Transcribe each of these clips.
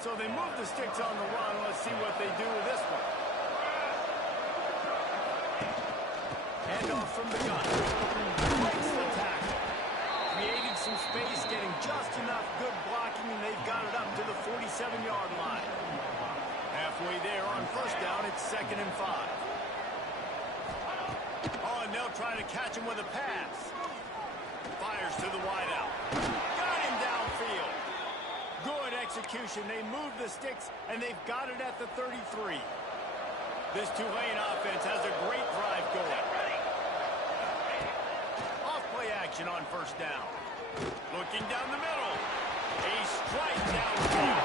So they move the sticks on the run. Let's see what they do with this one. Handoff from the gun. Breaks the tackle. Creating some space, getting just enough good blocking, and they've got it up to the 47-yard line. Halfway there on first down, it's 2nd and 5. Oh, and they'll try to catch him with a pass. Fires to the wideout. Got him downfield. Good execution. They move the sticks, and they've got it at the 33. This Tulane offense has a great drive going. Off-play action on first down. Looking down the middle. A strike downfield.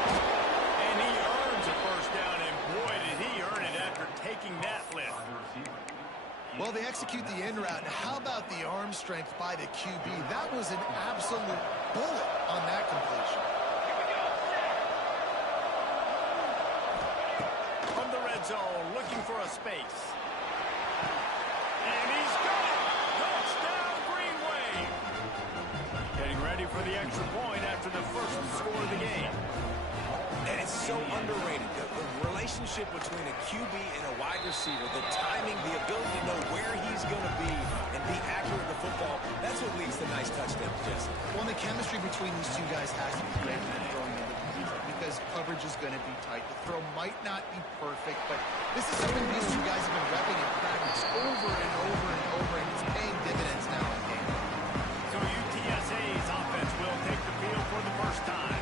And he earns a first down, and boy, did he earn it after taking that lift. Well, they execute the in route. How about the arm strength by the QB? That was an absolute bullet on that completion. From the red zone, looking for a space. And he's got it! Touchdown, Green Wave! Getting ready for the extra point after the first score of the game. And it's so underrated. The relationship between a QB and a wide receiver, the timing, the ability to know where he's going to be and be accurate with the football, that's what leads to nice touchdowns, Jesse. Well, the chemistry between these two guys has to be great when they're throwing into the field because coverage is going to be tight. The throw might not be perfect, but this is something these two guys have been repping in practice over and over and over, and it's paying dividends now in game. So UTSA's offense will take the field for the first time.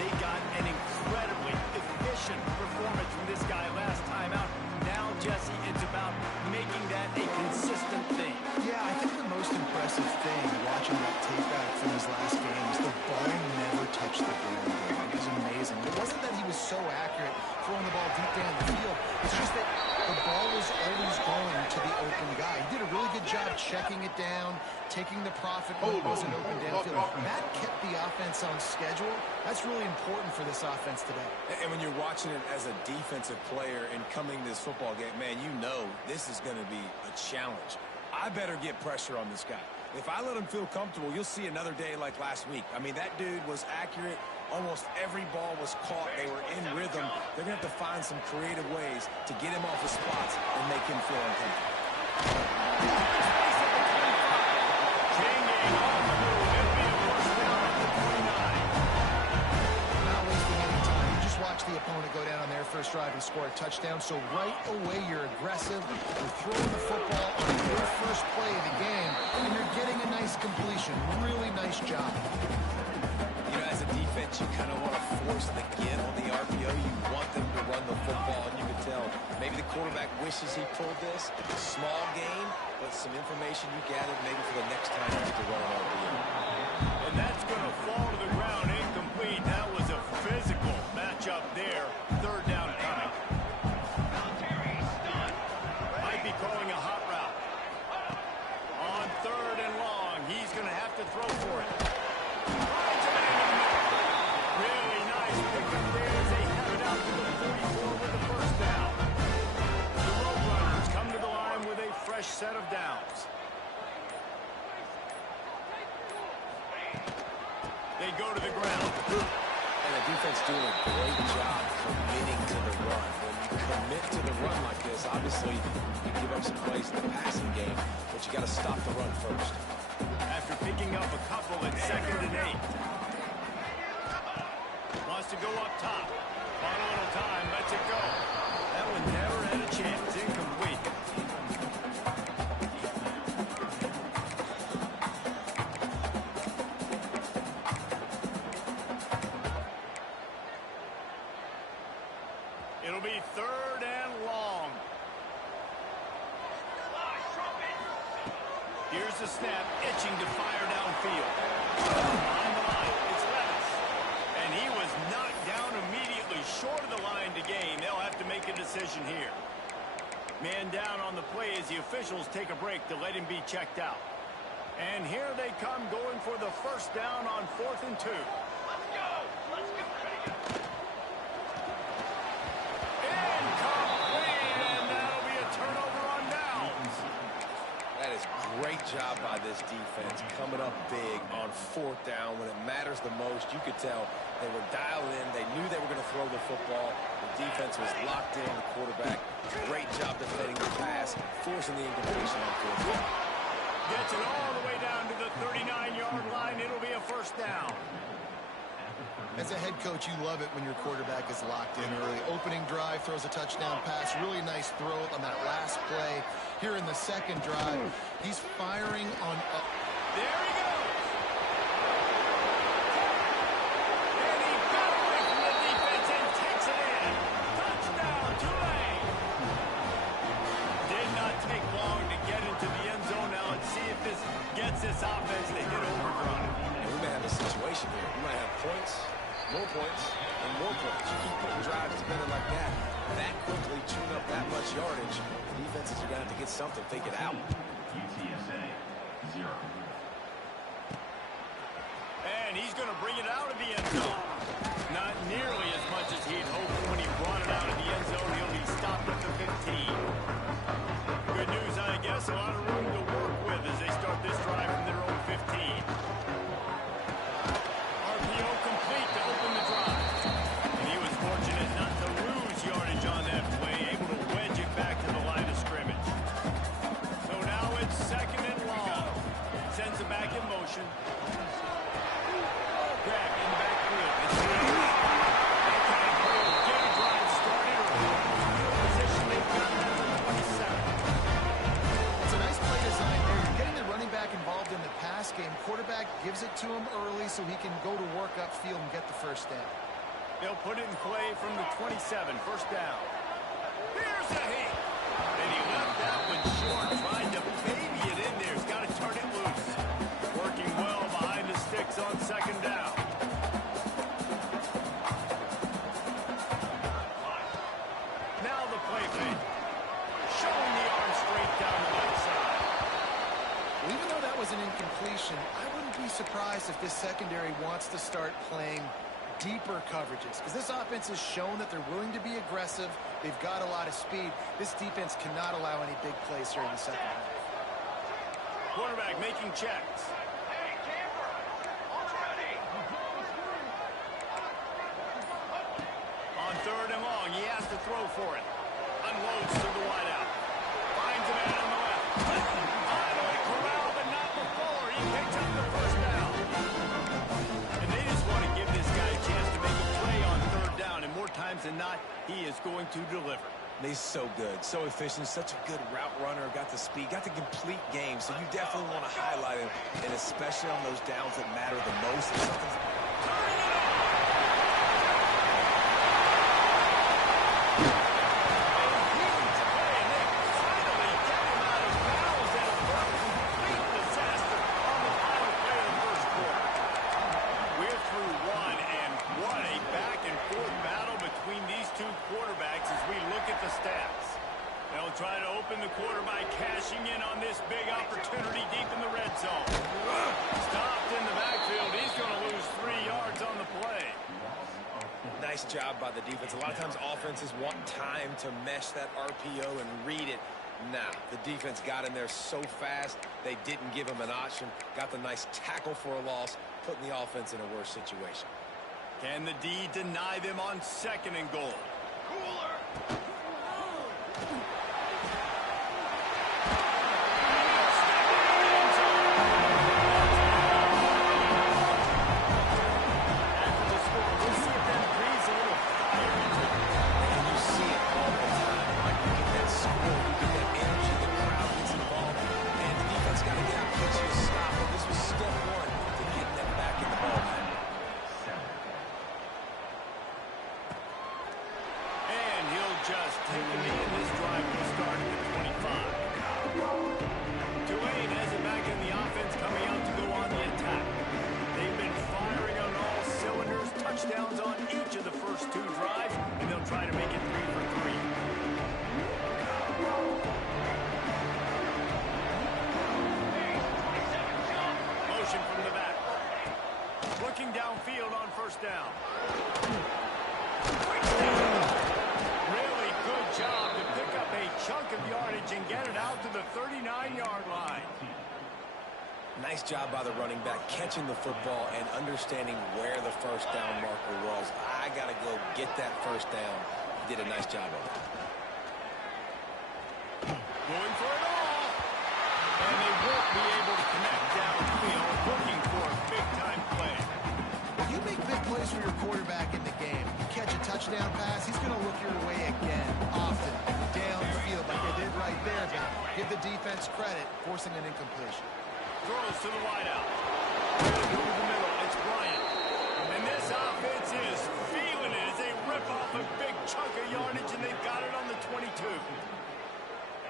They got an incredibly efficient performance from this guy last time out. Now, Jesse, it's about making that a consistent thing. Yeah, I think the most impressive thing watching that tape back from his last game is the ball never touched the ground. It was amazing. It wasn't that he was so accurate throwing the ball deep down the field. It's just that the ball was always going to the open guy. He did a really good job checking it down, taking the profit when it wasn't open downfield. That kept the offense on schedule. That's really important for this offense today. And when you're watching it as a defensive player and coming to this football game, man, you know this is going to be a challenge. I better get pressure on this guy. If I let him feel comfortable, you'll see another day like last week. I mean, that dude was accurate. Almost every ball was caught. They were in rhythm. They're going to have to find some creative ways to get him off his spots and make him feel uncomfortable. Not wasting any time. You just watch the opponent go down on their first drive and score a touchdown. So right away, you're aggressive. You're throwing the football on your first play of the game, and you're getting a nice completion. Really nice job. You know, as a defense, you kind of want to force the get on the RPO. You want them to run the football, and you can tell maybe the quarterback wishes he pulled this. It's a small gain, but some information you gathered maybe for the next time you get to run an RPO. And that's going to fall to the ground incomplete. That was a physical matchup there. Third down coming. Might be calling a hot route. On 3rd and long, he's going to have to throw for it. Really nice pickup there as they have it out to the 44 with the first down. The Roadrunners come to the line with a fresh set of downs. They go to the ground. And the defense doing a great job committing to the run. When you commit to the run like this, obviously you give up some plays in the passing game, but you got to stop the run first. After picking up a couple at 2nd and 8. Wants to go up top. On a little time, lets it go. That one never had a chance. Incomplete. It'll be 3rd and long. Here's the snap, itching to fire downfield. On the line, it's Levis. And he was knocked down immediately short of the line to gain. They'll have to make a decision here. Man down on the play as the officials take a break to let him be checked out. And here they come going for the first down on 4th and 2. Let's go! Let's go! Incomplete! And that'll be a turnover on downs. That is great job by this defense coming up big on 4th down when it matters the most. You could tell they were dialed in. They knew they were going to throw the football. The defense was locked in. The quarterback, great job defending the pass, forcing the incompletion on 4th down. Gets it all the way down to the 39-yard line. It'll be a first down. As a head coach, you love it when your quarterback is locked in early. Opening drive, throws a touchdown pass. Really nice throw on that last play. Here in the second drive, he's firing on... There he goes! And he got away from the defense and takes it in. Touchdown, Tulane! Did not take long to get into the end zone. Now let's see if this gets this offense to hit overdrive. And we may have a situation here. We might have points, more points, and more points. You keep putting drives together like that quickly tune up that much yardage. The defenses are going to have to get something figured out. UTSA 0. And he's going to bring it out of the end zone. Not nearly as much as he'd hoped when he brought it out of the end zone. He'll be stopped at the 15. Good news, I guess. A lot of room to work with as they start this drive from their own 15. RPO complete to open the drive. And he was fortunate not to lose yardage on that play, able to wedge it back to the line of scrimmage. So now it's second and long. Sends it back in motion. Grab in the backfield. It's get a drive started or position they've got at the 27. It's a nice play design there. You're getting the running back involved in the pass game. Quarterback gives it to him early so he can go to work upfield and get the first down. They'll put it in play from the 27, first down. Here's a hit. And he left that one short, trying to baby it in there. He's got to turn it loose. Working well behind the sticks on second down. Now the play fake. Showing the arm straight down the left side. Well, even though that was an incompletion, I wouldn't be surprised if this secondary wants to start playing deeper coverages, because this offense has shown that they're willing to be aggressive. They've got a lot of speed. This defense cannot allow any big plays here in the second half. Quarterback making checks. On third and long, he has to throw for it. Unloads to the wideout. Finds a man on the left. Finally corralled, but not before. He picks up the first down. And they just want to give this guy a chance to make a play on third down. And more times than not, he is going to deliver. He's so good, so efficient, such a good route runner, got the speed, got the complete game. So you definitely want to highlight him, and especially on those downs that matter the most. Turning it on. Try to open the quarter by cashing in on this big opportunity deep in the red zone. Stopped in the backfield. He's going to lose 3 yards on the play. Nice job by the defense. A lot of times offenses want time to mesh that RPO and read it. Nah, the defense got in there so fast, they didn't give him an option. Got the nice tackle for a loss, putting the offense in a worse situation. Can the D deny them on second and goal? Cooler. Just taking in this drive will start at the 25. Tulane has it back in the offense, coming out to go on the attack. They've been firing on all cylinders, touchdowns on each of the first 2 drives, and they'll try to make it 3 for 3. Motion from the back. Looking downfield on first down. Job to pick up a chunk of yardage and get it out to the 39-yard line. Nice job by the running back, catching the football and understanding where the first down marker was. I got to go get that first down. He did a nice job of it. Going for it all. And they won't be able to connect downfield, looking for a big-time play. When you make big plays for your quarterback in the game, you catch a touchdown pass, he's going to look your way again, often, downfield like they did right there. But give the defense credit, forcing an incompletion. Throws to the wideout. Over the middle, it's Bryant. And this offense is feeling it as they rip off a big chunk of yardage, and they've got it on the 22.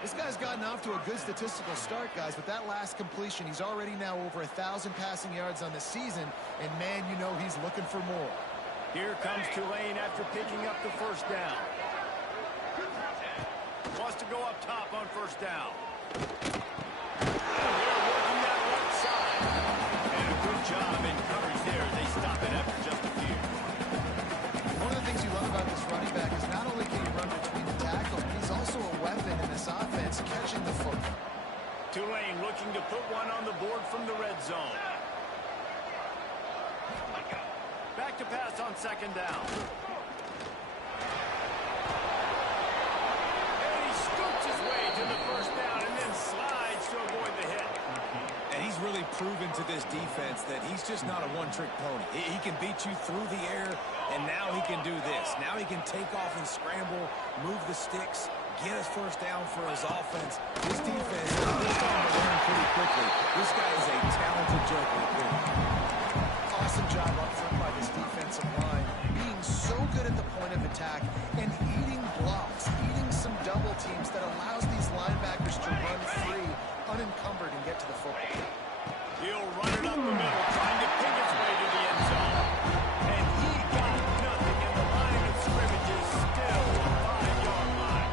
This guy's gotten off to a good statistical start, guys, but that last completion, he's already now over 1,000 passing yards on the season, and man, you know he's looking for more. Here comes Tulane after picking up the first down. Wants to go up top on first down. And they're working that left side. And a good job in coverage there. They stop it after just a few. One of the things you love about this running back is not only can he run between the tackles, but he's also a weapon in this offense, catching the football. Tulane looking to put one on the board from the red zone. Back to pass on second down. And he scoops his way to the first down and then slides to avoid the hit. And he's really proven to this defense that he's just not a one-trick pony. He can beat you through the air, and now he can do this. Now he can take off and scramble, move the sticks, get his first down for his offense. This defense is starting to learn pretty quickly. This guy is a talented joker. Awesome job up front by this defensive line, being so good at the point of attack and eating blocks, eating some double teams that allows these linebackers to run free, unencumbered, and get to the football. He'll run it up the middle, trying to pick his way to the end zone. And he got nothing, and the line of scrimmage is still a 5-yard line.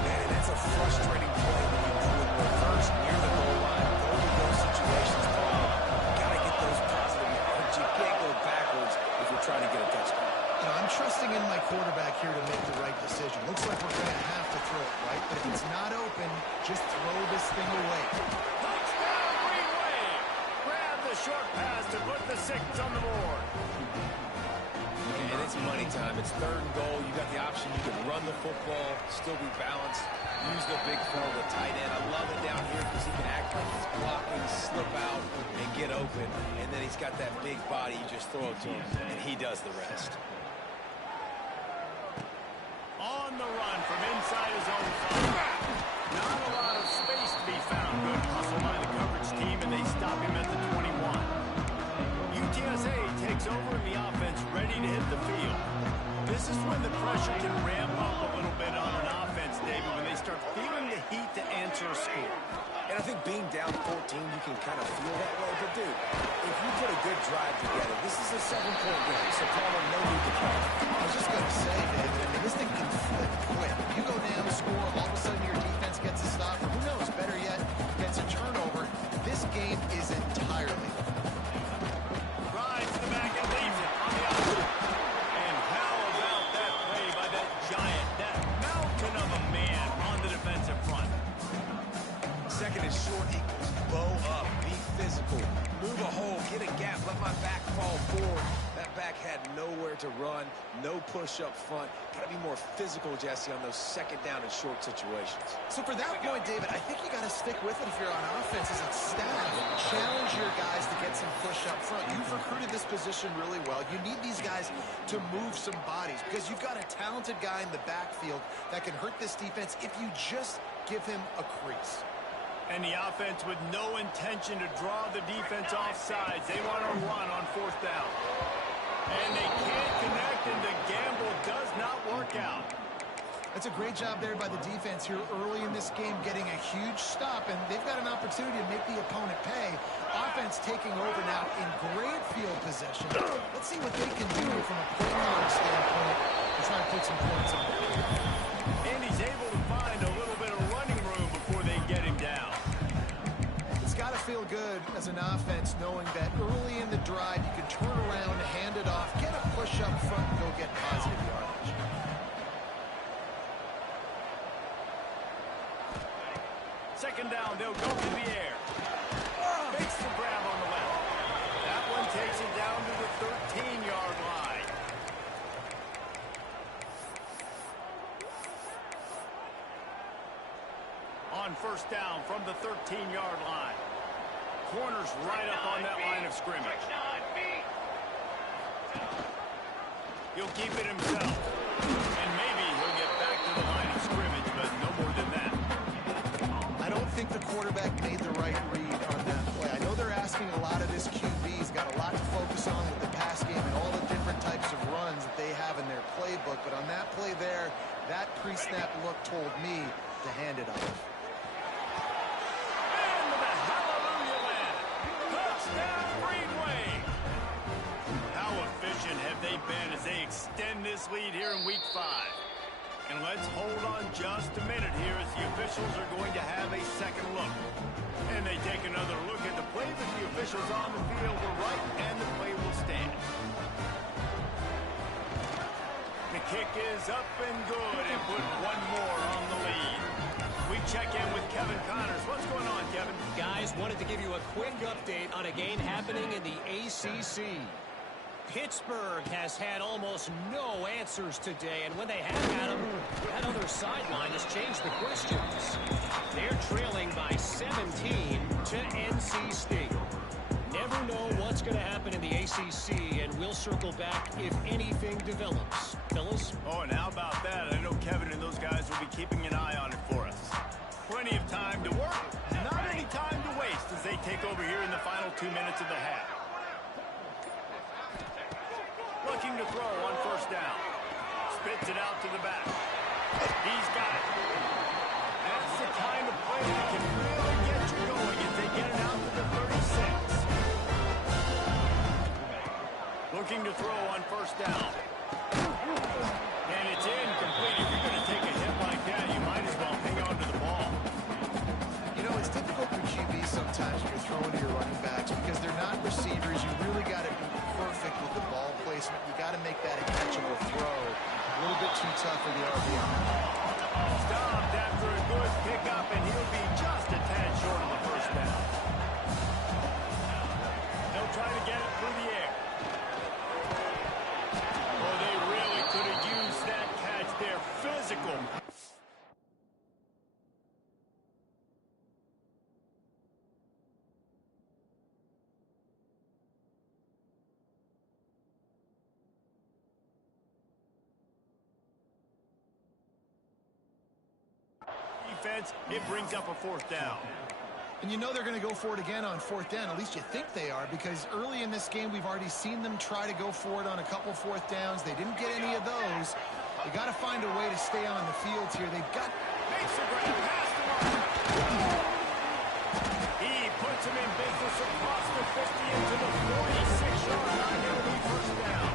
Man, that's a frustrating play when you do it reverse near the goal line. Go to those situations, Paul. Got to get those positive yards. You can't go backwards if you're trying to get a touchdown. You know, I'm trusting in my quarterback here to make the right decision. Looks like we're going to have to throw it, right? But if it's not open, just throw this thing away. Touchdown, Green Wave! Grab the short pass to put the 6 on the board. And it's money time. It's third and goal. You got the option. You can run the football, still be balanced, use the big fella, the tight end. I love it down here because he can act like he's blocking, slip out, and get open. And then he's got that big body. You just throw it to him, and he does the rest. On the run from inside his own 5. Not a lot of space to be found. Good hustle by the coverage team, and they stop him at the 21. UTSA takes over in the offense, ready to hit the field. This is when the pressure can ramp up a little bit on an offense, David, when they start feeling the heat to answer a score. And I think being down 14, you can kind of feel that way. But, dude, if you put a good drive together, this is a 7-point game, so Palmer, no need to count. I was just going to say, David, I mean, this thing can flip quick. You go down, score, all of a sudden your defense gets a stop, or who knows, better yet, gets a turnover. This game is entirely Drives to the back and leaves it on the outside. And how about that play by that giant, that mountain of a man on the defensive front? Second and short equals bow up, be physical, move a hole, get a gap, let my back fall forward. That back had nowhere to run, no push up front. Got to be more physical, Jesse, on those second down and short situations. So for that point, David, I think you got to stick with it if you're on offense as a staff. Challenge your guys to get some push up front. You've recruited this position really well. You need these guys to move some bodies because you've got a talented guy in the backfield that can hurt this defense if you just give him a crease. And the offense with no intention to draw the defense off sides. They want to run on fourth down. And they can't connect, and the gamble does not work out. That's a great job there by the defense here early in this game, getting a huge stop, and they've got an opportunity to make the opponent pay. Offense taking over now in great field position. Let's see what they can do from a play-calling standpoint to try to put some points on it. And he's able to find a little bit of running room before they get him down. It's got to feel good as an offense knowing that early in the drive you can turn around, hand it off, get a push up front, and go get positive yardage. Second down, they'll go to the air. Makes the grab on the left. That one takes it down to the 13-yard line. On first down from the 13-yard line. Corner's right up on that line of scrimmage. He'll keep it himself. And maybe he'll get back to the line of scrimmage, but no more than that. I don't think the quarterback made the right read on that play. I know they're asking a lot of this QB. He's got a lot to focus on with the pass game and all the different types of runs that they have in their playbook. But on that play there, that pre-snap look told me to hand it off. Have they been as they extend this lead here in week 5. And let's hold on just a minute here as the officials are going to have a second look. And they take another look at the play, but the officials on the field were right, and the play will stand. The kick is up and good, and put one more on the lead. We check in with Kevin Connors. What's going on, Kevin? Guys, wanted to give you a quick update on a game happening in the ACC. Pittsburgh has had almost no answers today, and when they have had them, that other sideline has changed the questions. They're trailing by 17 to NC State. Never know what's going to happen in the ACC, and we'll circle back if anything develops. Fellas? Oh, and how about that? I know Kevin and those guys will be keeping an eye on it for us. Plenty of time to work, not any time to waste as they take over here in the final 2 minutes of the half. Looking to throw on first down. Spits it out to the back. He's got it. That's the kind of play that can really get you going as they get it out to the 36. Looking to throw on first down. And it's incomplete. If you're going to take a hit like that, you might as well hang on to the ball. You know, it's difficult for QBs sometimes when you're throwing to your running backs because they're not receivers. You really got to be perfect with the ball placement. You got to make that a catchable throw. A little bit too tough for the RB on that. Stopped after a good pickup, and he'll be just a tad short of the first down. They'll try to get it through the air. Oh, they really could have used that catch there. Physical. Defense, it brings up a fourth down. And you know they're going to go for it again on fourth down. At least you think they are, because early in this game we've already seen them try to go for it on a couple fourth downs. They didn't get any of those. They got to find a way to stay on the field here. They've got... Makes the grab, pass the mark. He puts him in business across the 50 into the 46-yard line. It'll be first down.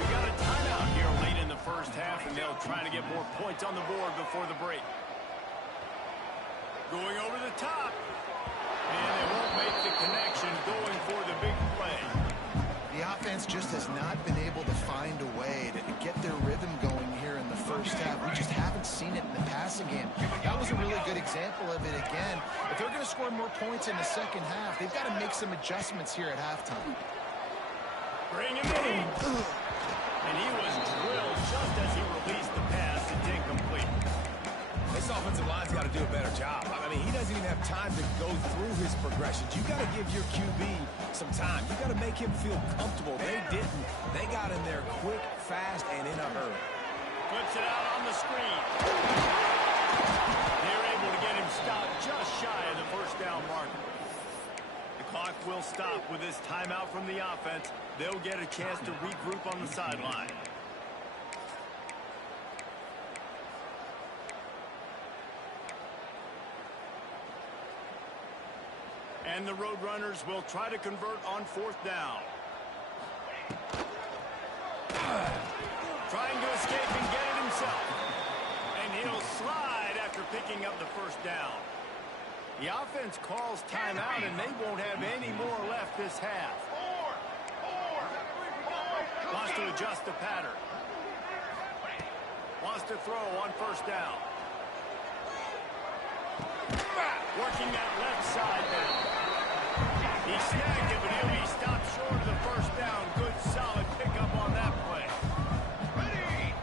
We got a timeout here late in the first half, and they'll try to get more points on the board before the break. Going over the top. And they won't make the connection going for the big play. The offense just has not been able to find a way to get their rhythm going here in the first half. We just haven't seen it in the passing game. That was a really good example of it again. If they're going to score more points in the second half, they've got to make some adjustments here at halftime. Bring him in. And he was drilled just as he released the pass. It's incomplete. This offensive line's got to do a better job. I mean, he doesn't even have time to go through his progressions. You got to give your QB some time. You got to make him feel comfortable. They didn't. They got in there quick, fast, and in a hurry. Flips it out on the screen. They're able to get him stopped just shy of the first down marker. The clock will stop with this timeout from the offense. They'll get a chance to regroup on the sideline. And the Roadrunners will try to convert on fourth down. Trying to escape and get it himself. And he'll slide after picking up the first down. The offense calls timeout, and they won't have any more left this half. Wants to adjust the pattern. Wants to throw on first down. Working that left side now. He snagged it, but he'll be stopped short of the first down. Good, solid pickup on that play. Ready.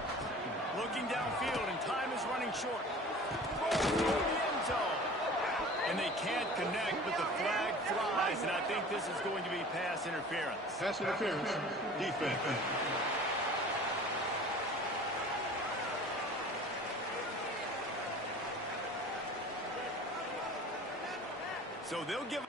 Looking downfield, and time is running short. Through the end zone. And they can't connect, but the flag flies, and I think this is going to be pass interference. Pass interference. Defense. So they'll give...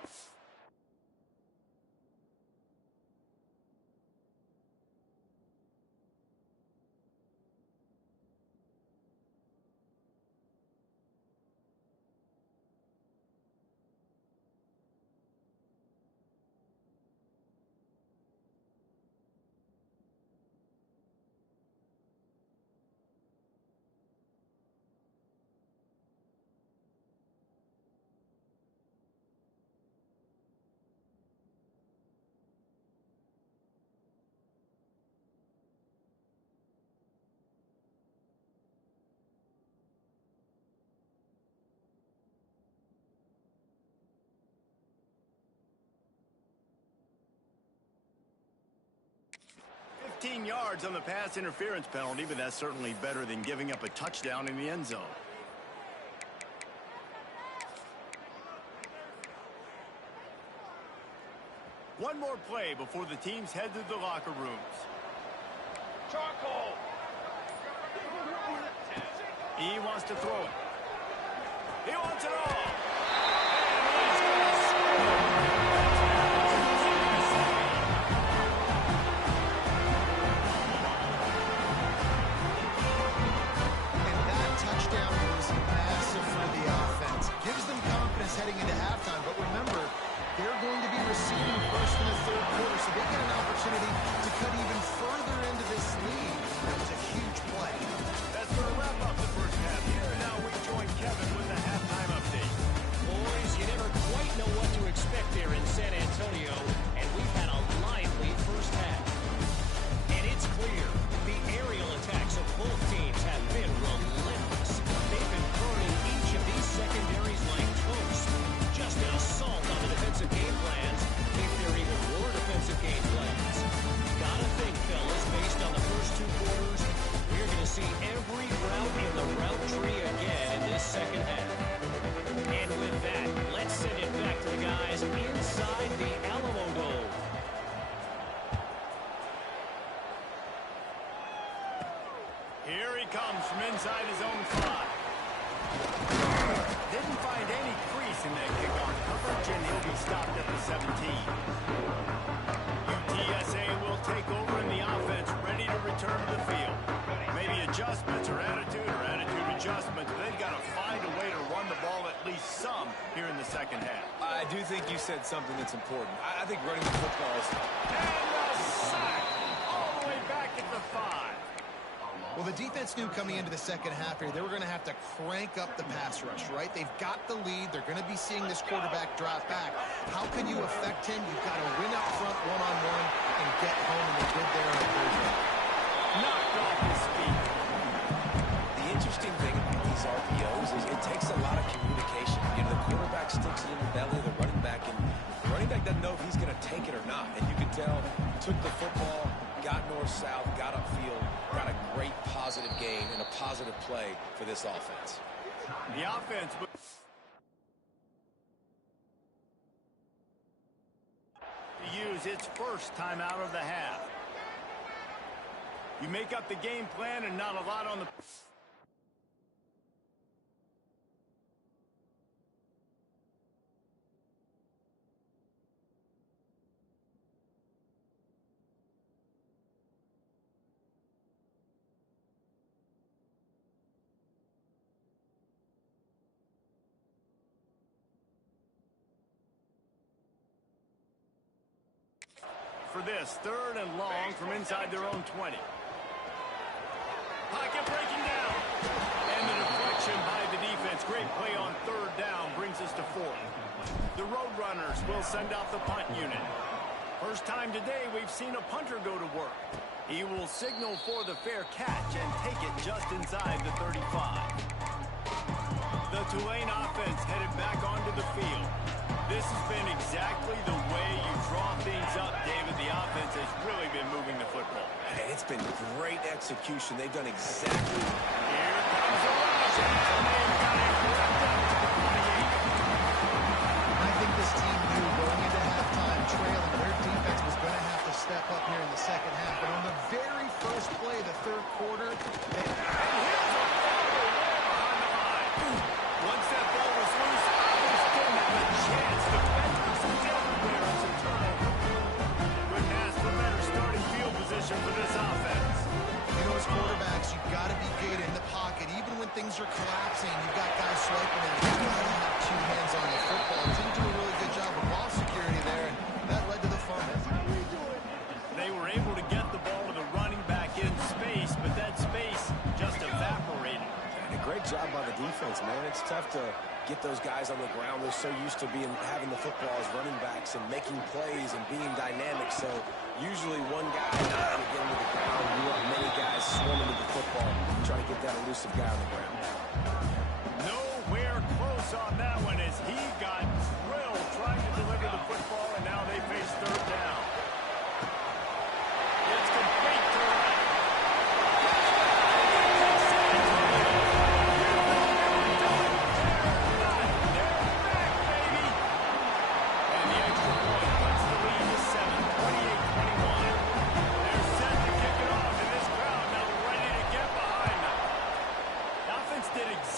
yards on the pass interference penalty, but that's certainly better than giving up a touchdown in the end zone. One more play before the teams head to the locker rooms. Charcoal. He wants to throw it. He wants it all. And he's going to score. Heading into halftime, but remember, they're going to be receiving first in the third quarter, so they get an opportunity to cut even further into this lead. That was a huge play. That's going to wrap up the first half here. Now we join Kevin with the halftime update. Boys, you never quite know what to expect there in San Antonio, and we've had a lively first half. And it's clear, the aerial attacks of both teams have been relentless. They've been burning each of these secondaries like toast. Just an assault on the defensive game plans, if there even were defensive game plans. Gotta think, fellas, based on the first two quarters, we're going to see every route in the route tree again in this second half. And with that, let's send it back to the guys inside the Alamo Dome. Here he comes from inside his own 5. Didn't find any crease in that kickoff coverage, and he'll be stopped at the 17. UTSA will take over in the offense, ready to return to the field. Maybe adjustments or attitude adjustments, but they've got to find a way to run the ball at least some here in the second half. I do think you said something that's important. I think running the football is... And a sack all the way back at the 5. Well, the defense knew coming into the second half here, they were going to have to crank up the pass rush, right? They've got the lead. They're going to be seeing this quarterback drop back. How can you affect him? You've got to win up front one-on-one and get home, and they did there on third down. Knocked off his feet. The interesting thing about these RPOs is it takes a lot of communication. You know, the quarterback sticks it in the belly of the running back, and the running back doesn't know if he's going to take it or not. And you can tell, took the football, got north-south, got upfield, got a great positive gain and a positive play for this offense. The offense to use its first time out of the half. You make up the game plan and not a lot on the... For this, third and long from inside their own 20. Pocket breaking down. And the deflection by the defense. Great play on third down brings us to 4. The Roadrunners will send out the punt unit. First time today we've seen a punter go to work. He will signal for the fair catch and take it just inside the 35. The Tulane offense headed back onto the field. This has been exactly the way has really been moving the football. And it's been great execution. They've done exactly. Here comes the rush, and they've got it wrapped up to the 28. I think this team knew going into halftime trailing their defense was going to have to step up here in the second half. But on the very first play of the third quarter, they... Once that ball was loose, others didn't have a chance. Defenders everywhere. It's a turnover. Couldn't ask for better starting field position for this offense. You know, as quarterbacks, you've got to be good in the pocket. Even when things are collapsing, you've got guys swiping it. You've got to have two hands on the football. The team do a really good job of ball security there, and that led to the fumble. They were able to get the ball to the running back in space, but that space just evaporated. And a great job by the defense, man. It's tough to get those guys on the ground. They're so used to having the football as running backs and making plays and being dynamic. So usually one guy not going to get into the ground. You want many guys swarming to the football, trying to get that elusive guy on the ground. Nowhere close on that one as he got drilled trying to deliver the football, and now they face third down. It's complete to the right.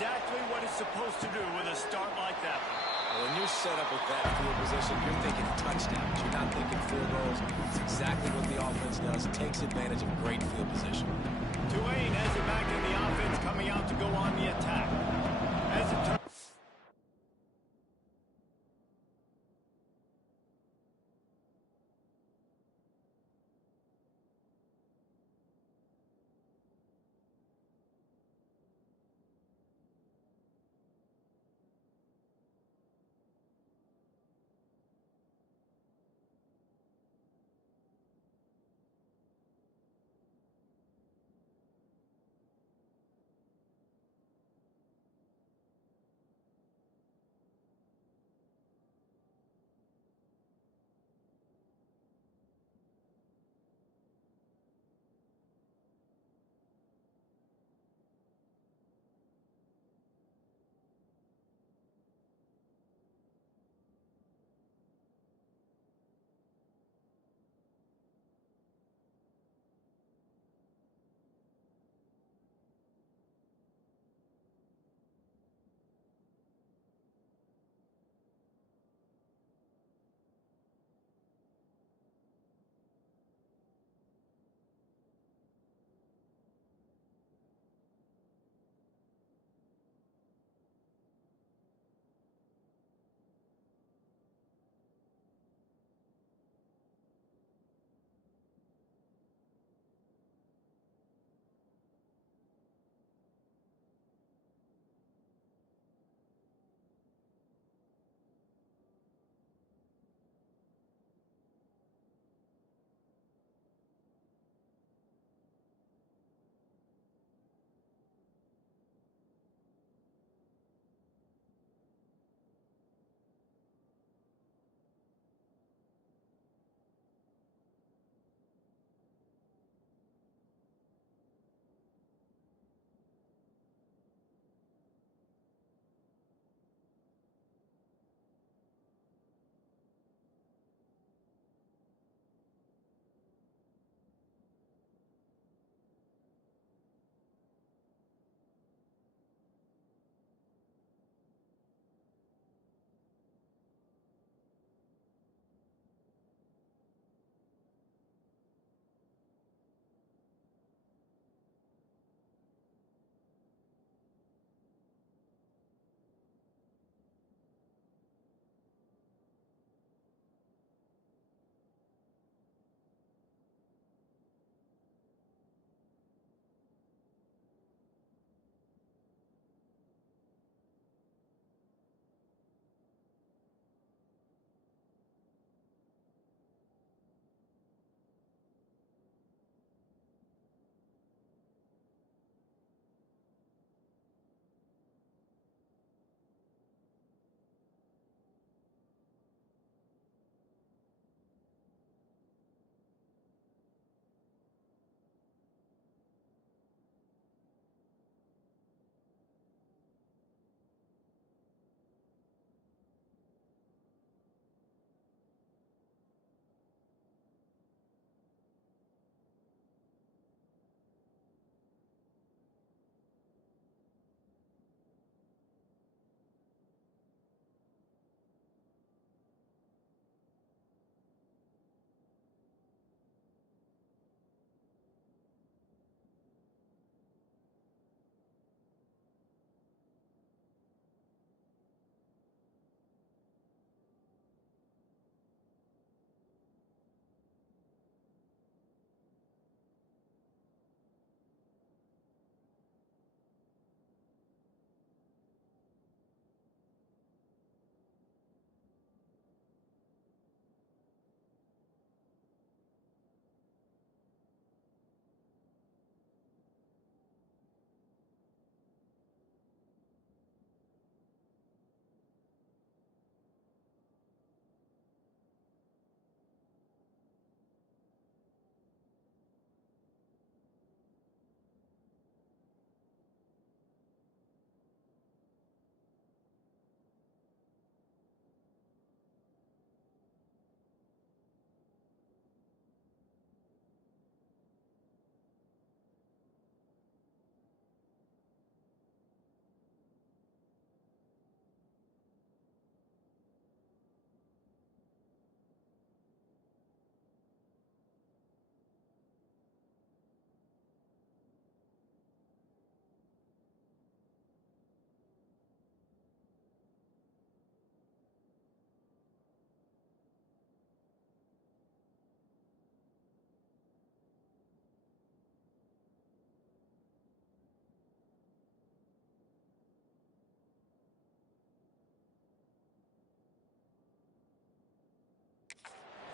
Exactly what it's supposed to do with a start like that. When you're set up with that field position, you're thinking touchdowns. You're not thinking field goals. It's exactly what the offense does. Takes advantage of great field position. Tulane has it back in the offense, coming out to go on the attack. As it turns.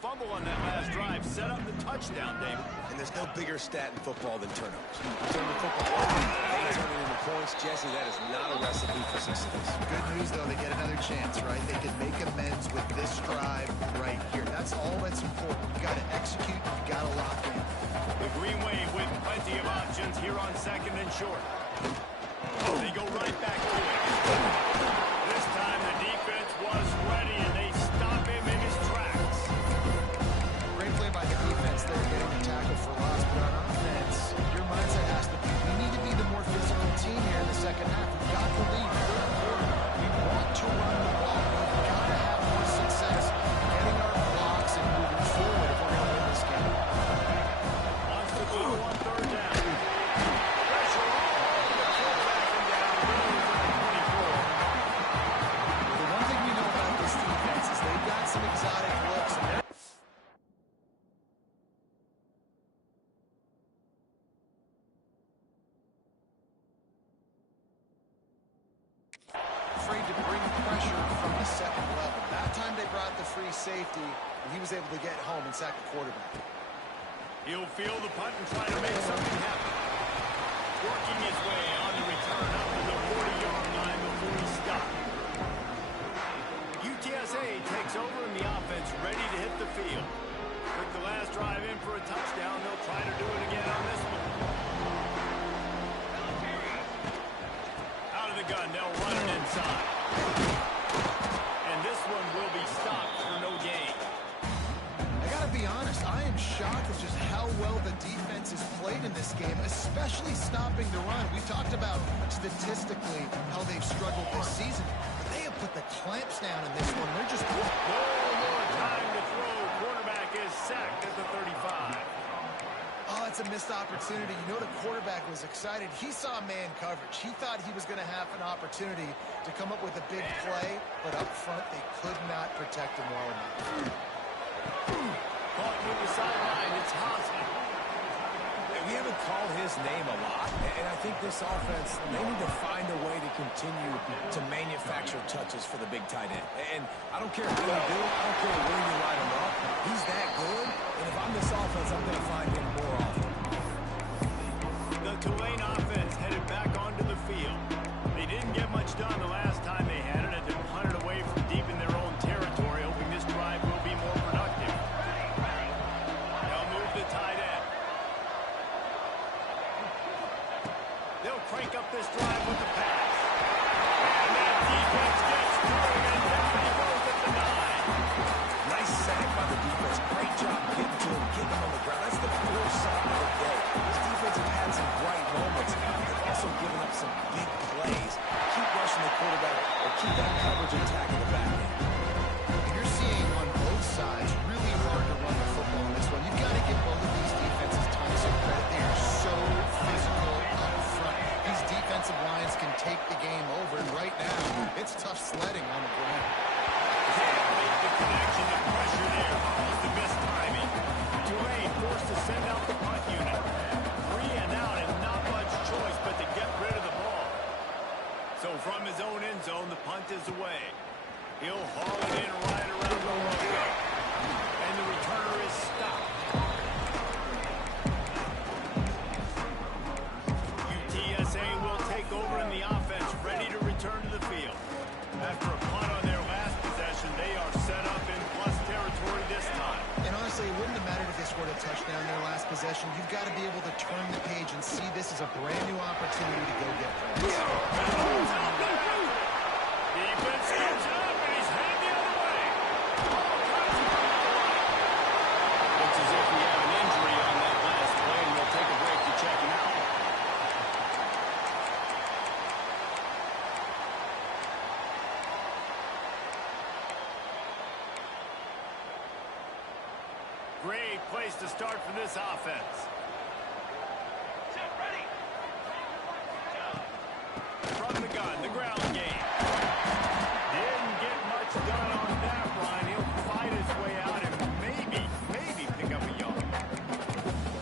Fumble on that last drive set up the touchdown, David. And there's no bigger stat in football than turnovers. Turn the football over, they turn it into points. Jesse, that is not a recipe for success. Good news, though, they get another chance, right? They can make amends with this drive right here. That's all that's important. You got to execute, you got to lock in. The Green Wave with plenty of options here on second and short. They go right back to it. This time the defense was ready, and they stop him in his tracks. Great play by the defense there, getting the tackle for loss. But on offense, your mindset has to be, we need to be the more physical team here in the second half. We've got the lead, third quarter. We want to run the ball. We've got to have more success getting our blocks and moving forward if we're going to win this game. Wants to go on third down. Pressure all over the fullback and down. Goes at the 24. The one thing we know about this defense is they've got some exotic looks. Afraid to bring pressure from the second level. That time they brought the free safety, and he was able to get home and sack the quarterback. He'll field the punt and try to make something happen. Working his way on the return up to the 40-yard line before he stopped. UTSA takes over in the offense, ready to hit the field. Took the last drive in for a touchdown. They'll try to do it again on this one. Out of the gun, they'll run it inside. And this one will be stopped for no gain. I gotta be honest, I am shocked at just how well the defense has played in this game, especially stopping the run. We talked about statistically how they've struggled this season, but they have put the clamps down in this one. They're just... No more time to throw. Quarterback is sacked at the 35. Oh, it's a missed opportunity. You know the quarterback was excited. He saw man coverage. He thought he was going to have an opportunity to come up with a big play, but up front they could not protect him well enough. Caught near the sideline. It's Hoskin. We haven't called his name a lot, and I think this offense, they need to find a way to continue to manufacture touches for the big tight end. And I don't care who you do, I don't care where you line him up. He's that good, and if I'm this offense, I'm going to find him more often. The Tulane offense headed back onto the field. They didn't get much done the last time they had it, and they punted away from deep in their own territory, hoping this drive will be more productive. They'll move the tight end. They'll crank up this drive with the pass. And that defense gets through, and down he goes at the 9. Nice sack by the defense. Great job getting to him, getting him on the ground. That's the fourth sack of the day. This defense has had some bright moments. They've also given up some big plays. Keep rushing the quarterback or keep that coverage intact in the back end. You're seeing on both sides really hard to run the football in this one. You've got to give both of these defenses tons of credit. They are so physical up front. These defensive lines can take the game over, and right now, it's tough sledding on the ground. Can't make the connection. The pressure there caused the missed timing. Tulane forced to send out the punt unit. 3 and out and not much choice but to get rid of the ball. So from his own end zone, the punt is away. He'll haul it in right around the logo. And the returner is stopped. UTSA will take over in the offense, ready to return to the field. After a punt on their last possession, they are set up in plus territory this time. And honestly, it wouldn't have mattered if they scored a touchdown their last possession. You've got to be able to turn the page and see this as a brand new opportunity to go get points. Defense comes up, and he's headed the other way. Looks as if we have an injury on that last play, and we'll take a break to check him out. Great place to start for this offense. From the gun, the ground game. Didn't get much done on that run. He'll fight his way out and maybe pick up a yard.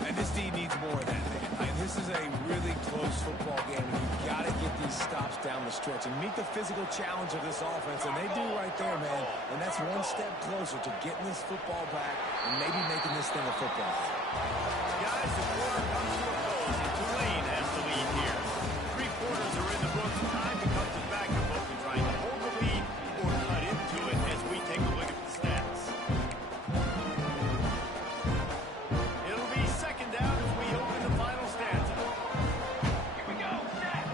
And this D needs more of that, man. This is a really close football game, and you've got to get these stops down the stretch and meet the physical challenge of this offense, and they do right there, man. And that's one step closer to getting this football back and maybe making this thing a football. Guys, the quarter comes to a close, and Tulane has the lead here. 3 quarters are in the books. Time becomes a factor, both in trying to hold the lead or cut into it as we take a look at the stats. It'll be second down as we open the final stanza. Here we go, set.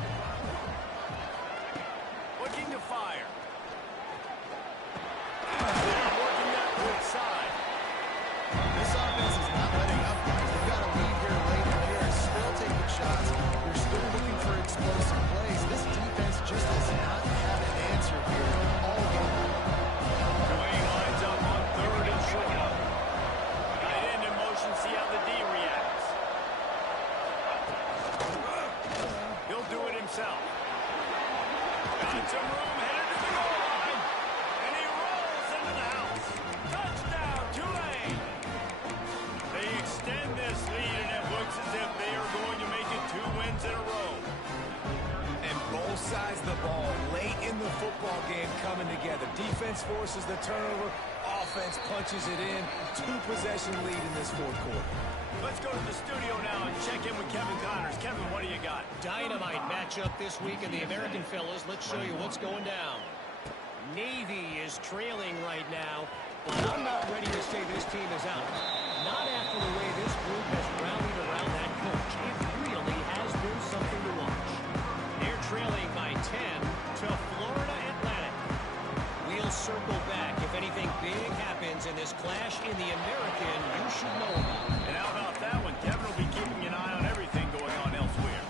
Looking to fire. They're working that quick side. This offense is not letting up, guys. They've got a lead here late, and they are still taking shots. They're still looking for explosive plays. This defense just does not have an answer here all game. Tulane lines up on 3rd and short. Tight end in motion, see how the D reacts. He'll do it himself. Got some room, headed to the goal line. And he rolls into the house. Touchdown, Tulane. They extend this lead, and it looks as if they are going to make it 2 wins in a row. And both sides of the ball late in the football game coming together. Defense forces the turnover. Offense punches it in. 2-possession lead in this 4th quarter. Let's go to the studio now and check in with Kevin Connors. Kevin, what do you got? Dynamite matchup this week in the American fellas. Let's show you what's going down. Navy is trailing right now, but I'm not ready to say this team is out. Not after the way this group has rallied around that coach. It really has been something to watch. They're trailing by 10 to Florida Atlantic. We'll circle back. If anything big happens in this clash in the American, you should know about it. And how about that one? Kevin will be keeping an eye on everything going on elsewhere.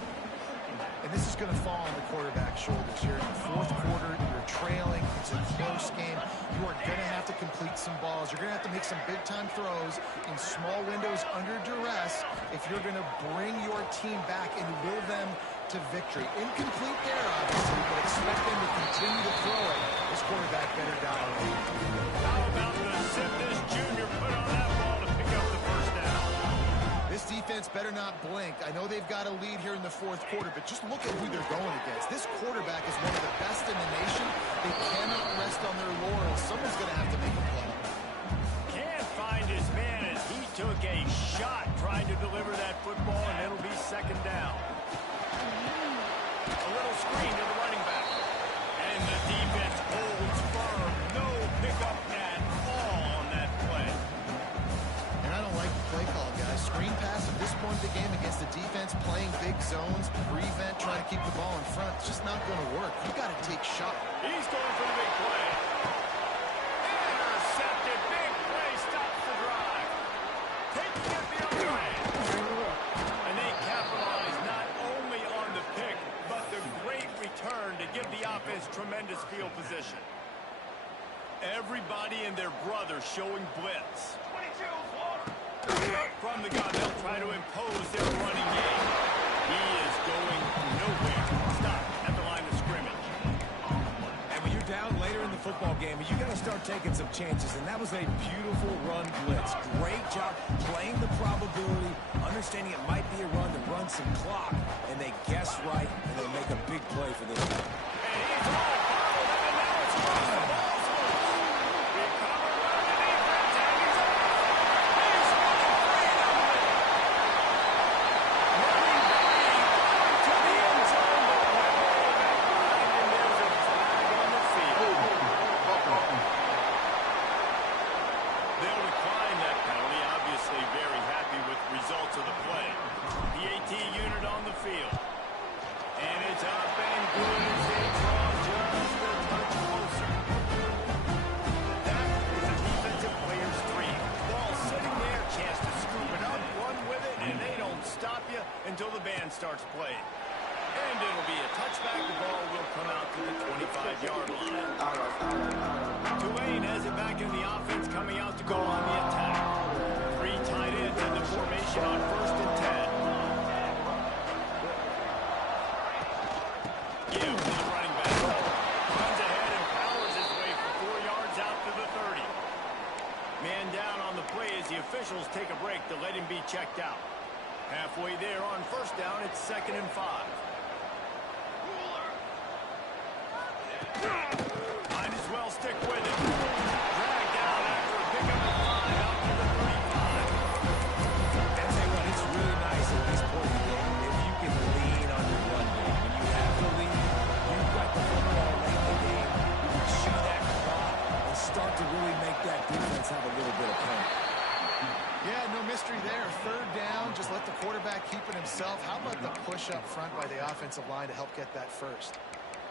And this is going to fall on the quarterback's shoulders here. In the 4th quarter, you're trailing. It's a close game. You are going to have to complete some balls. You're going to have to make some big-time throws in small windows under duress if you're going to bring your team back and will them to victory. Incomplete there, obviously, but expect them to continue to throw it. This quarterback better dial in. How about the zip this junior put on that ball to pick up the first down? This defense better not blink. I know they've got a lead here in the 4th quarter, but just look at who they're going against. This quarterback is one of the best in the nation. They cannot rest on their laurels. Someone's going to have to make a play. Can't find his man as he took a shot trying to deliver that football, and it'll be second down. A little screen to the running back. And the defense holds firm. No pickup at all on that play. And I don't like the play call, guys. Screen pass at this point of the game against the defense playing big zones, prevent, trying to keep the ball in front. It's just not going to work. You got to take shot. He's going for the big play. Intercepted. Big play stops the drive. Taking it the other way. And they capitalize not only on the pick, but the great return to give the offense tremendous field position. Everybody and their brother showing blitz. From the gun, they'll try to impose their running game. He is going nowhere. Stop at the line of scrimmage. And when you're down later in the football game, you got to start taking some chances. And that was a beautiful run blitz. Great job playing the probability, understanding it might be a run to run some clock. And they guess right, and they make a big play for this guy. And he's all fouled, and now it's across the ball. Recovered by the defense, and he's off. He's running freedom. Running back, going to the end zone, but way back behind, and there's a flag on the field. They'll decline that penalty, obviously very happy with the results of the play. The AT unit on the field. And it's up and good as they draw just a touch closer. That is a defensive player's dream. Ball sitting there, chance to scoop it up, run with it, and they don't stop you until the band starts playing. And it'll be a touchback. The ball will come out to the 25-yard line. Tulane has it back in the offense, coming out to go on the attack. 3 tight ends in the formation on 1st and 10. Give to the running back. Runs ahead and powers his way for 4 yards out to the 30. Man down on the play as the officials take a break to let him be checked out. Halfway there on 1st down, it's 2nd and 5. offense have a little bit of pump. Yeah, no mystery there. Third down, just let the quarterback keep it himself. How about the push up front by the offensive line to help get that first?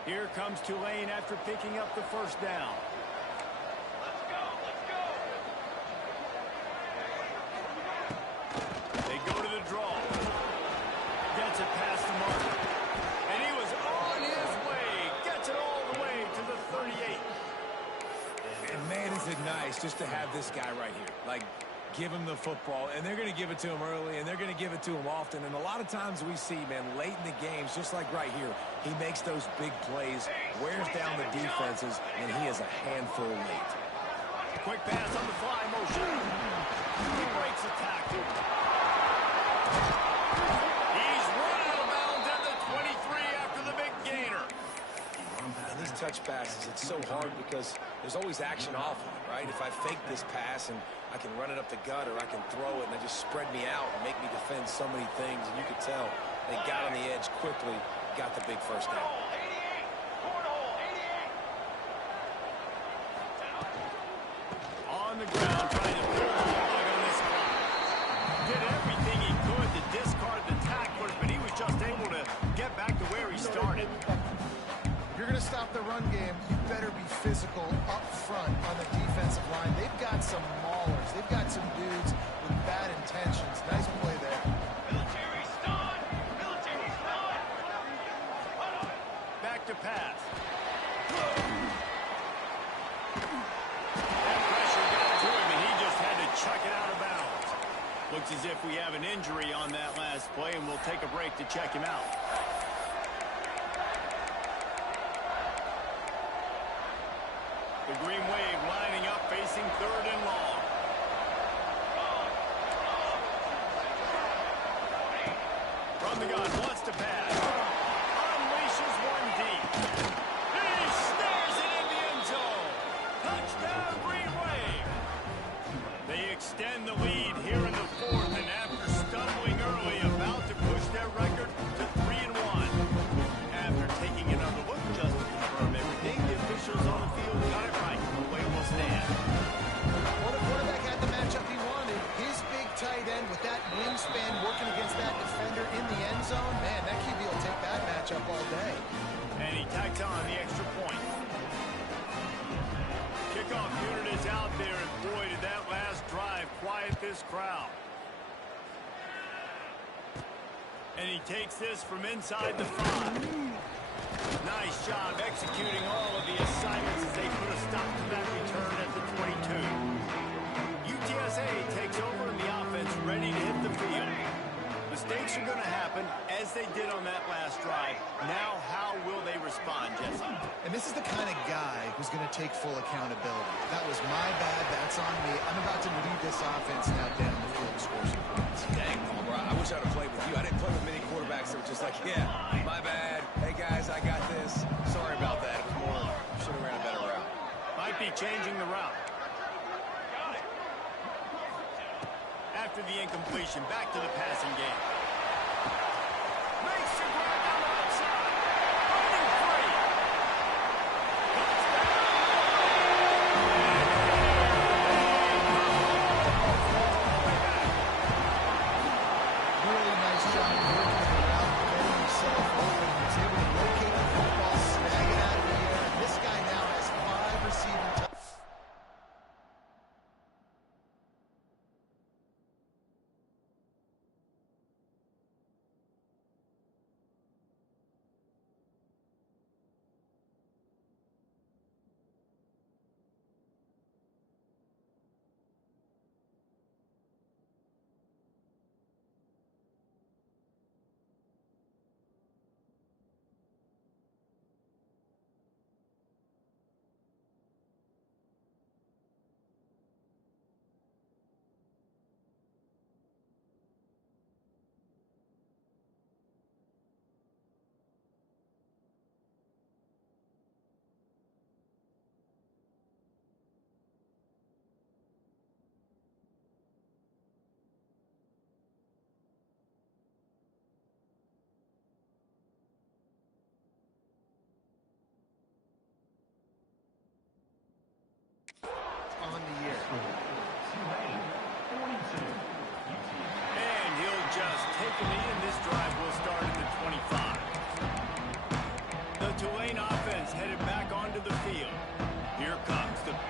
Here comes Tulane after picking up the first down. Let's go, let's go. They go to the draw. Gets it past the marker. And he was on his way. Gets it all the way to the 38. And man, is it nice just to have this guy right here. Like, give him the football, and they're going to give it to him early, and they're going to give it to him often. And a lot of times we see, man, late in the games, just like right here, he makes those big plays, wears down the defenses, and he is a handful late. Quick pass on the fly motion. He breaks a tackle. He's run out of bounds at the 23 after the big gainer. And these touch passes, it's so hard because there's always action off of it, right? If I fake this pass and I can run it up the gut or I can throw it and they just spread me out and make me defend so many things, and you could tell they got on the edge quickly, got the big first down. On the ground, trying to pull the plug on this clock. Did everything he could to discard the tacklers, but he was just able to get back to where he started. If you're going to stop the run game, you better be physical up front on the defensive line. They've got some maulers. They've got some dudes with bad intentions. Nice play there. Military stun! Military stun! Back to pass. That pressure got to him, and he just had to chuck it out of bounds. Looks as if we have an injury on that last play, and we'll take a break to check him out. The Green Wave lining up, facing third and long. From the gun, wants to pass. Unleashes one deep. He snares it in the end zone. Touchdown, Green Wave. They extend the lead here in the fourth, and after stumbling early, about to push their record to 3-1. After taking another look just to confirm everything, the officials on the field got it right. The way will stand. Well, the quarterback had the matchup he wanted. His big tight end with that wingspan working against that defender in the end zone. Man, that QB will take that matchup all day. And he tacks on the extra point. Kickoff unit is out there, and boy, did that last drive quiet this crowd. And he takes this from inside the 5. Nice job executing all of the assignments as they put a stop to that return at the 22. UTSA takes over in the offense, ready to hit the field. Mistakes are going to happen, as they did on that last drive. Now, how will they respond, Jesse? And this is the kind of guy who's going to take full accountability. That was my bad. That's on me. I'm about to lead this offense now down the field to score some points. Dang, Palmer, I wish I'd have played with you. I didn't play with many quarterbacks that were just like, yeah, my bad. Hey, guys, I got this. Sorry about that. It was more, should have ran a better route. Might be changing the route. After the incompletion, back to the passing game. Makes the grab on the outside. Running free. Really nice job working the route, getting himself open. He was able to locate the football, snag it out of the air. And this guy now has 5 receiving touchdowns.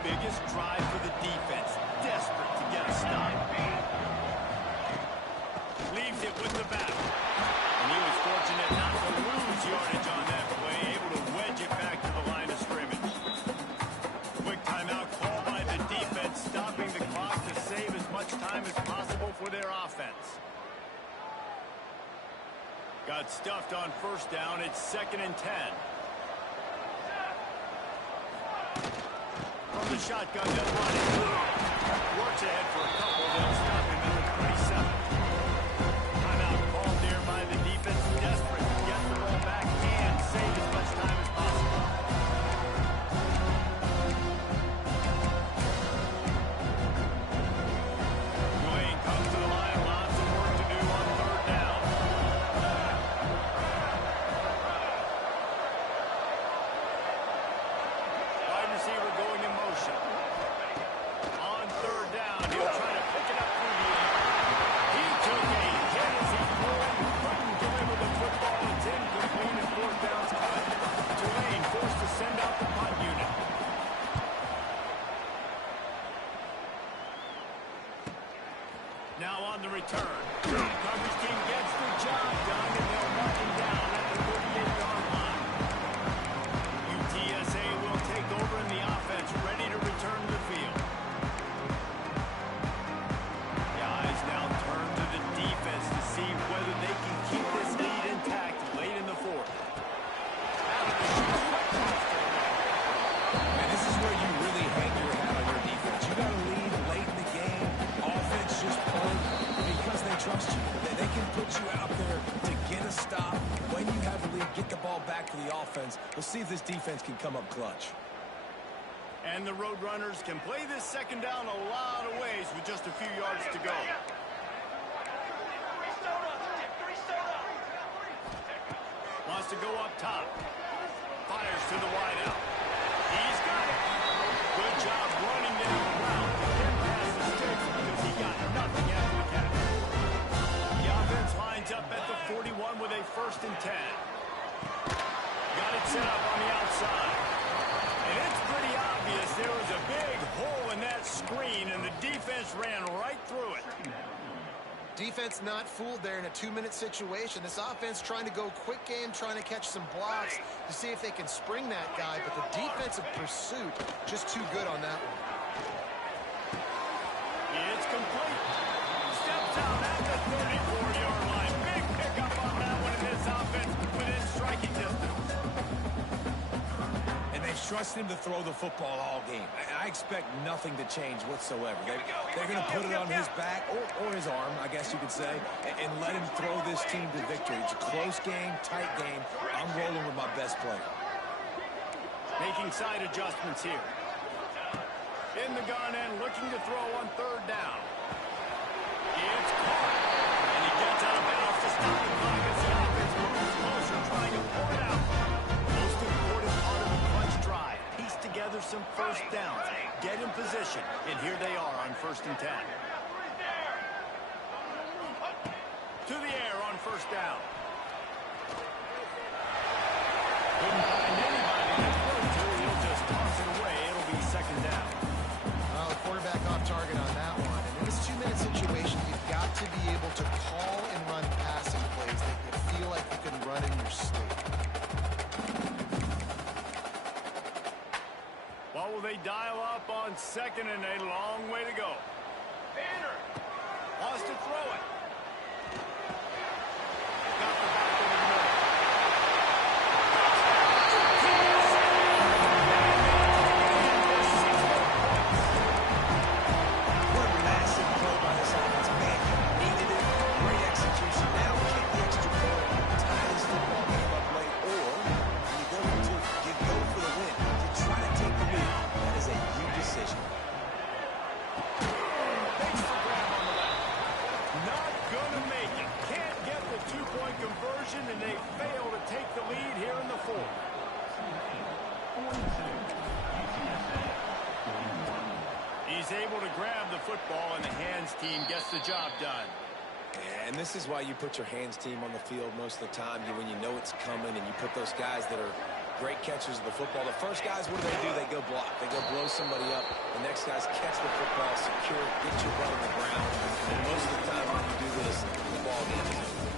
biggest drive for the defense. Desperate to get a stop. Leaves it with the back. And he was fortunate not to lose yardage on that play, able to wedge it back to the line of scrimmage. Quick timeout call by the defense, stopping the clock to save as much time as possible for their offense. Got stuffed on first down. It's 2nd and 10. From the shotgun, they'll run it. Works ahead for a couple. They'll stop him at the 27. Timeout called there by the defense. Desperate to get the ball back and save as much time as possible. Tulane comes to the line. Lots of work to do on 3rd down. Wide receiver going in motion. On 3rd down, he'll try to pick it up through the air. He took a hit as he pulled, couldn't deliver the football. It's incomplete and 4th down's cut. Tulane forced to send out the punt unit. Now on the return. Coverage team gets the job done, and they'll mark him down at the 38-yard line. UTSA will take over in the offense, ready to return to the field. The eyes now turn to the defense to see whether they can keep this lead intact late in the 4th. And this is where you really hang your hat on your defense. You got to lead late in the game. Offense just point because they trust you. They can put you out there to get a stop. When you have the lead, get the ball back to the offense. We'll see if this defense can come up clutch. And the Roadrunners can play this 2nd down a lot of ways with just a few yards to go. Wants to go up top. Fires to the wideout. He's got it. Good job running down the route. Get past the sticks because he got nothing after the catch. The offense lines up at the 41 with a 1st and 10. Got it set up on the outside. And it's pretty obvious there was a big hole in that screen, and the defense ran right through it. Defense not fooled there in a 2-minute situation. This offense trying to go quick game, trying to catch some blocks to see if they can spring that guy, but the defensive pursuit just too good on that one. It's complete. Steps out at the 34-yard line. Big pickup on that one in this offense within striking distance. And they've trusted him to throw the football all game. I expect nothing to change whatsoever. They're going to put it on his back, or his arm, I guess you could say, and let him throw this team to victory. It's a close game, tight game. I'm rolling with my best player. Making side adjustments here. In the gun and looking to throw on 3rd down. It's caught. And he gets out of bounds to stop the clock as the offense moves closer, trying to pull it out. Most important part of the clutch drive. Piece together some 1st downs. Get in position. And here they are on 1st and 10. To the air on 1st down. Couldn't find anybody to throw to. He'll just toss it away. It'll be 2nd down. Well, the quarterback off target on that one. And in this 2-minute situation, you've got to be able to call and run passing plays that you feel like you can run in your sleep. What will they dial up on 2nd and a long way to go? Wants to throw it. Got the back over the middle. What a massive play by this offense. Man, you needed it. Great execution. Now kick the extra point. Tie this football game up late. Or you go for the win. You try to take the lead. That is a huge decision. Thanks for grab on the left. Not gonna make it. Can't get the 2-point conversion, and they fail to take the lead here in the 4th. 42, UTSA, 41. He's able to grab the football, and the hands team gets the job done. And this is why you put your hands team on the field most of the time. When you know it's coming, and you put those guys that are great catchers of the football. The first guys, what do? They go block. They go blow somebody up. The next guys catch the football, secure it, get your butt on the ground. And most of the time when you do this, the ball game is over.